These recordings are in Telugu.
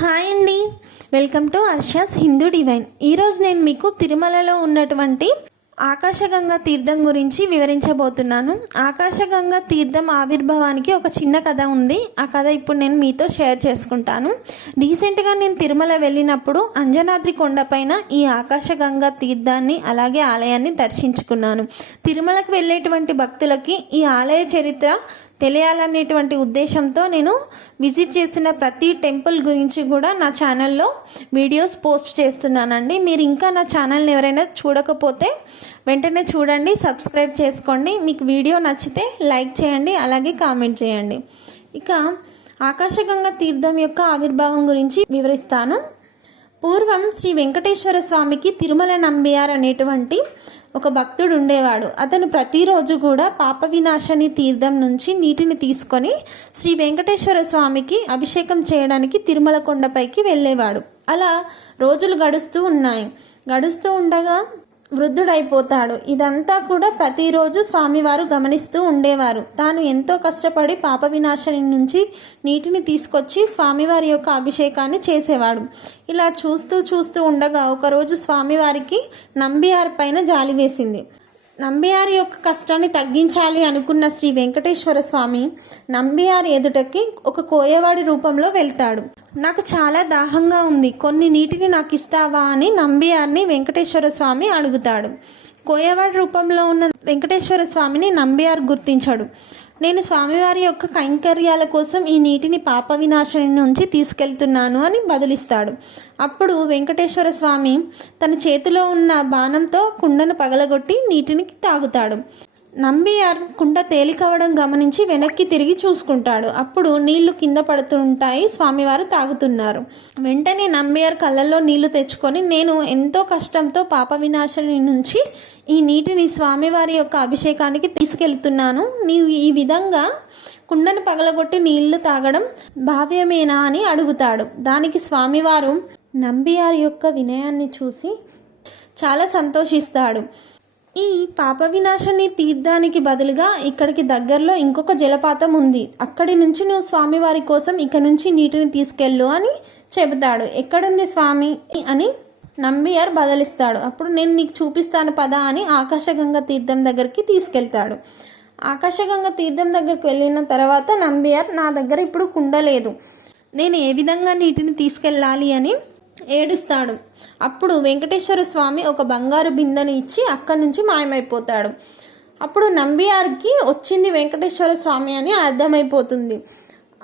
హాయ్ అండి, welcome to Harsha's Hindu divine. ఈరోజు నేను మీకు తిరుమలలో ఉన్నటువంటి ఆకాశగంగా తీర్థం గురించి వివరించబోతున్నాను. ఆకాశగంగా తీర్థం ఆవిర్భావానికి ఒక చిన్న కథ ఉంది. ఆ కథ ఇప్పుడు నేను మీతో షేర్ చేసుకుంటాను. రీసెంట్గా నేను తిరుమల వెళ్ళినప్పుడు అంజనాద్రి కొండపైన ఈ ఆకాశగంగా తీర్థాన్ని అలాగే ఆలయాన్ని దర్శించుకున్నాను. తిరుమలకు వెళ్ళేటువంటి భక్తులకి ఈ ఆలయ చరిత్ర తెలియాలనేటువంటి ఉద్దేశంతో నేను విజిట్ చేసిన ప్రతి టెంపుల్ గురించి కూడా నా ఛానల్లో వీడియోస్ పోస్ట్ చేస్తున్నానండి. మీరు ఇంకా నా ఛానల్ని ఎవరైనా చూడకపోతే వెంటనే చూడండి, సబ్స్క్రైబ్ చేసుకోండి. మీకు వీడియో నచ్చితే లైక్ చేయండి, అలాగే కామెంట్ చేయండి. ఇక ఆకాశగంగా తీర్థం యొక్క ఆవిర్భావం గురించి వివరిస్తాను. పూర్వం శ్రీ వెంకటేశ్వర స్వామికి తిరుమల నంబియార్ అనేటువంటి ఒక భక్తుడు ఉండేవాడు. అతను ప్రతిరోజు కూడా పాప వినాశని తీర్థం నుంచి నీటిని తీసుకొని శ్రీ వెంకటేశ్వర స్వామికి అభిషేకం చేయడానికి తిరుమల కొండపైకి వెళ్ళేవాడు. అలా రోజులు గడుస్తూ ఉండగా వృద్ధుడైపోతాడు. ఇదంతా కూడా ప్రతిరోజు స్వామివారు గమనిస్తూ ఉండేవారు. తాను ఎంతో కష్టపడి పాప వినాశని నుంచి నీటిని తీసుకొచ్చి స్వామివారి యొక్క అభిషేకాన్ని చేసేవాడు. ఇలా చూస్తూ ఉండగా ఒకరోజు స్వామివారికి నంబియార్ పైన జాలి వేసింది. నంబియార్ యొక్క కష్టాన్ని తగ్గించాలి అనుకున్న శ్రీ వెంకటేశ్వర స్వామి నంబియార్ ఎదుటకి ఒక కోయవాడి రూపంలో వెళ్తాడు. నాకు చాలా దాహంగా ఉంది, కొన్ని నీటిని నాకు ఇస్తావా అని నంబియార్ని వెంకటేశ్వర స్వామి అడుగుతాడు. కోయవాడి రూపంలో ఉన్న వెంకటేశ్వర స్వామిని నంబియార్ గుర్తించాడు. నేను స్వామివారి యొక్క కైంకర్యాల కోసం ఈ నీటిని పాప వినాశని నుంచి తీసుకెళ్తున్నాను అని బదులిస్తాడు. అప్పుడు వెంకటేశ్వర స్వామి తన చేతిలో ఉన్న బాణంతో కుండను పగలగొట్టి నీటిని తాగుతాడు. నంబియార్ కుండ తేలికవడం గమనించి వెనక్కి తిరిగి చూసుకుంటాడు. అప్పుడు నీళ్లు కింద పడుతుంటాయి, స్వామివారు తాగుతున్నారు. వెంటనే నంబియార్ కళ్ళల్లో నీళ్లు తెచ్చుకొని, నేను ఎంతో కష్టంతో పాప వినాశని నుంచి ఈ నీటిని స్వామివారి యొక్క అభిషేకానికి తీసుకెళ్తున్నాను, నీవు ఈ విధంగా కుండను పగలగొట్టి నీళ్లు తాగడం భావ్యమేనా అని అడుగుతాడు. దానికి స్వామివారు నంబియార్ యొక్క వినయాన్ని చూసి చాలా సంతోషిస్తాడు. ఈ పాప వినాశని తీర్థానికి బదులుగా ఇక్కడికి దగ్గరలో ఇంకొక జలపాతం ఉంది, అక్కడి నుంచి నువ్వు స్వామివారి కోసం ఇక నుంచి నీటిని తీసుకెళ్ళు అని చెబుతాడు. ఎక్కడుంది స్వామి అని నంబియార్ బదిలిస్తాడు. అప్పుడు నేను నీకు చూపిస్తాను పదా అని ఆకాశగంగా తీర్థం దగ్గరికి తీసుకెళ్తాడు. ఆకాశగంగా తీర్థం దగ్గరికి వెళ్ళిన తర్వాత నంబియార్, నా దగ్గర ఇప్పుడు కుండ లేదు, నేను ఏ విధంగా నీటిని తీసుకెళ్ళాలి అని ఏడుస్తాడు. అప్పుడు వెంకటేశ్వర స్వామి ఒక బంగారు బిందెని ఇచ్చి అక్కడి నుంచి మాయమైపోతాడు. అప్పుడు నంబియార్కి వచ్చింది వెంకటేశ్వర స్వామి అని అర్థమైపోతుంది.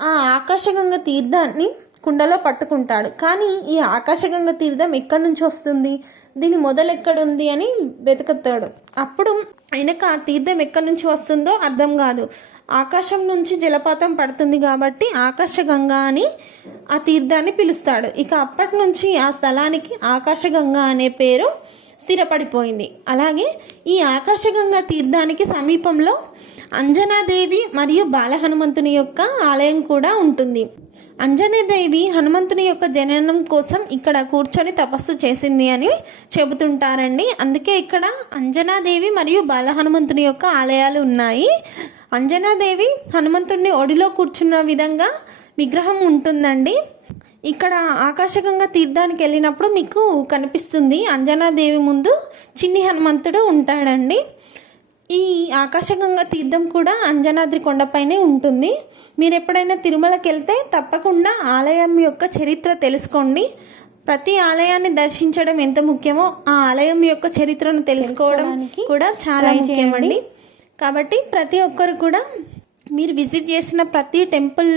ఆ ఆకాశగంగా తీర్థాన్ని కుండలో పట్టుకుంటాడు. కానీ ఈ ఆకాశగంగా తీర్థం ఎక్కడి నుంచి వస్తుంది, దీని మొదలు ఎక్కడుంది అని వెతుకుతాడు. అప్పుడు ఆయనకు ఆ తీర్థం ఎక్కడి నుంచి వస్తుందో అర్థం కాదు. ఆకాశం నుంచి జలపాతం పడుతుంది కాబట్టి ఆకాశగంగా అని ఆ తీర్థాన్ని పిలుస్తాడు. ఇక అప్పటి నుంచి ఆ స్థలానికి ఆకాశగంగా అనే పేరు స్థిరపడిపోయింది. అలాగే ఈ ఆకాశగంగా తీర్థానికి సమీపంలో అంజనాదేవి మరియు బాలహనుమంతుని యొక్క ఆలయం కూడా ఉంటుంది. అంజనాదేవి హనుమంతుని యొక్క జననం కోసం ఇక్కడ కూర్చొని తపస్సు చేసింది అని చెబుతుంటారండి. అందుకే ఇక్కడ అంజనాదేవి మరియు బాలహనుమంతుని యొక్క ఆలయాలు ఉన్నాయి. అంజనాదేవి హనుమంతుడిని ఒడిలో కూర్చున్న విధంగా విగ్రహం ఉంటుందండి. ఇక్కడ ఆకాశగంగా తీర్థానికి వెళ్ళినప్పుడు మీకు కనిపిస్తుంది, అంజనాదేవి ముందు చిన్ని హనుమంతుడు ఉంటాడండి. ఈ ఆకాశగంగా తీర్థం కూడా అంజనాద్రి కొండపైనే ఉంటుంది. మీరు ఎప్పుడైనా తిరుమలకి వెళ్తే తప్పకుండా ఆలయం యొక్క చరిత్ర తెలుసుకోండి. ప్రతి ఆలయాన్ని దర్శించడం ఎంత ముఖ్యమో ఆ ఆలయం యొక్క చరిత్రను తెలుసుకోవడం కూడా చాలా ముఖ్యమండి. కాబట్టి ప్రతి ఒక్కరు కూడా మీరు విజిట్ చేసిన ప్రతి టెంపుల్